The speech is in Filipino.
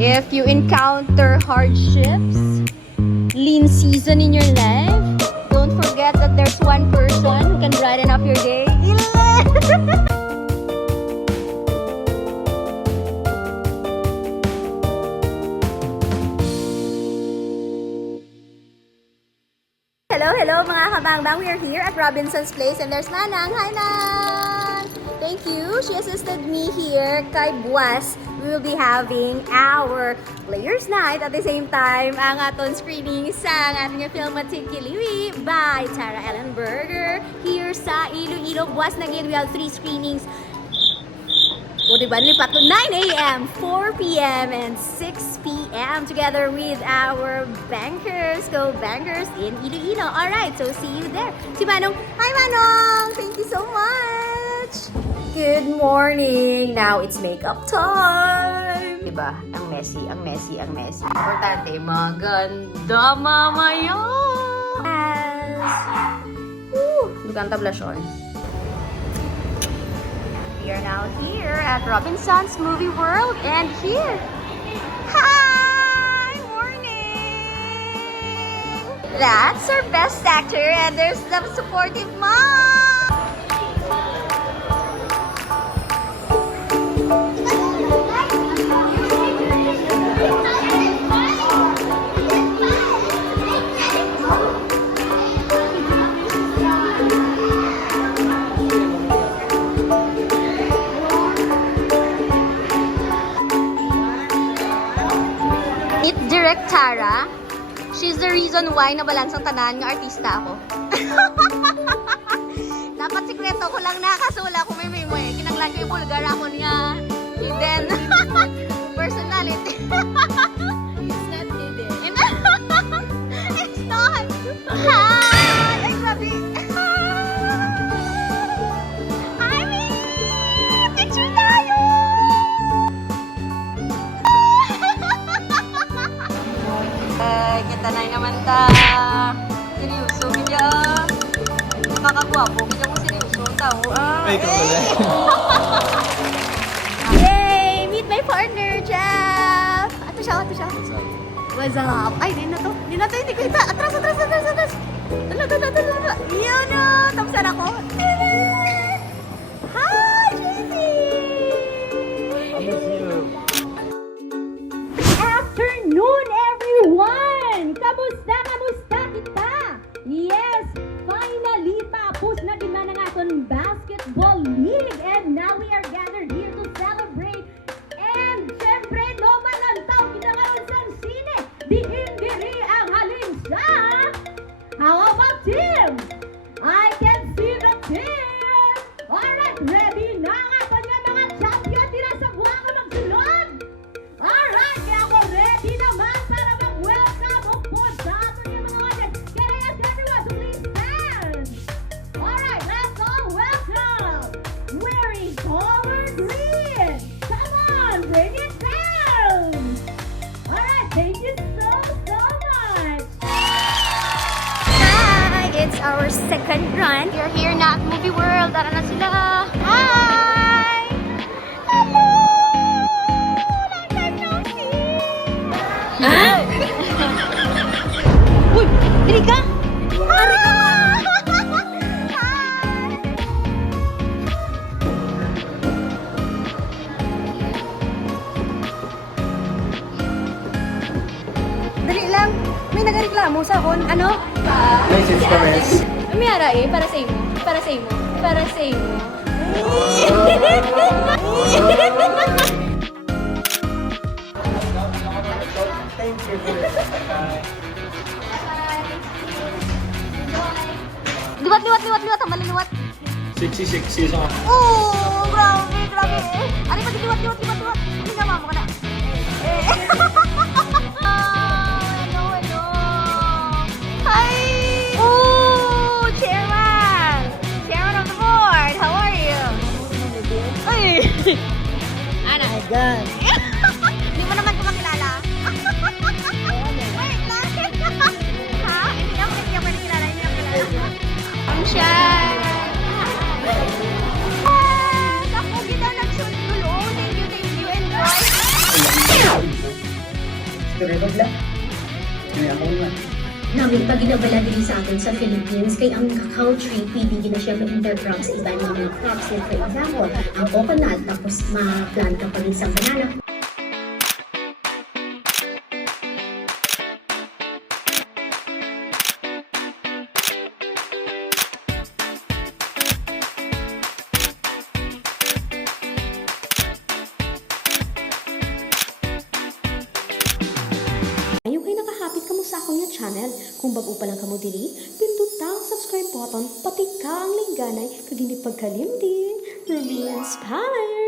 If you encounter hardships, lean season in your life, don't forget that there's one person who can brighten up your day. Hello mga kabangbang. We are here at Robinson's Place and there's Manang. Hi Nang! Thank you. She assisted me here kay Buwas. We will be having our Players Night at the same time ang aton screening sa ating film at TIGKILIWI by Tara here sa Iloilo. Buwas na gid. We have 3 screenings. O diba, lipat to 9 a.m., 4 p.m., and 6 p.m. together with our bankers, co-bankers in Iloilo. Alright, so see you there. Si Manong, hi Manong! Thank you so much! Good morning! Now it's makeup time! Diba? Ang messy. Importante, maganda mamaya! Yes! Dugang tablasyon. We are now here at Robinson's Movie World and here. Hi! Morning! That's our best actor and there's the supportive mom! Meet Direk Tara. She's the reason why nabalance ang tanan ng artista ako. Dapat sikreto ko lang na kasi wala ko may kinanglan ko yung bulgar ako niya. And then, personality. It's not hidden. It's not. Hi! Ay, grabe. I mean, picture tayo! Kita na naman ta. Seryoso, medyo nakakagwapo. Medyo mo seryoso. Tao. Ay, ikaw pala. Yay! Meet my partner, Jeff! Ato siya. What's up? Ay, di na to. Hindi ko kita. Atras. Dala. Yun na! Tapsan ako. Hi, JP! I miss you. Afternoon, everyone! Kamusta kita? Yes, finally, tapos na din man ang aton basketball league and now we are gathered here to celebrate. And syempre, no malantaw kita karon sa sine. Diri ang halin sa How about team? I can see the team! Alright, ready na ang aton nga mga champion tira sa buwang magsulod! Alright, kaya ako ready naman para mag-welcome o po sa ato yung mga audience. Can I ask everyone to please stand? Alright, let's all welcome! Wearing color green! Come on, bring it down! Alright, thank you so much! Hi! It's our second run. We're here na at Movie World. Tara na sila! Hi! Hello! Uy! Dili ka! Hari ka ma! Dali lang! May nagareklamo sa akon. Ano? License Perez. May ara para sa imo. Para sa imo. Thank you for it. Liwat. Ang maliliwat. 66 sa Oh, grabe. Ari pa liwat. Hindi na mama ka na. Hello. Hi. Oh, chairman of the board. How are you? Ay. Ana. my God. Hindi mo naman ko makilala. Wait lang. Ha? Hindi ako nakilala. Ang siya. Ako, kita nag-shoot dulo. Thank you. Enjoy. Pero kaya mo nga. Namin pag ginabala din sa atin sa Philippines, kay ang cacao tree, pwede na siya ma-intercrop sa iba ng mga crops. Like for example, ang coconut, tapos ma-plant ka pa rin sa banana. Ayaw kayo nakahapit ka mo sa akong yung channel. Kung bago pa lang ka mo diri, pinduta ang subscribe button, pati ka ang lingganay, kag hindi pagkalimdin. Ruby inspired!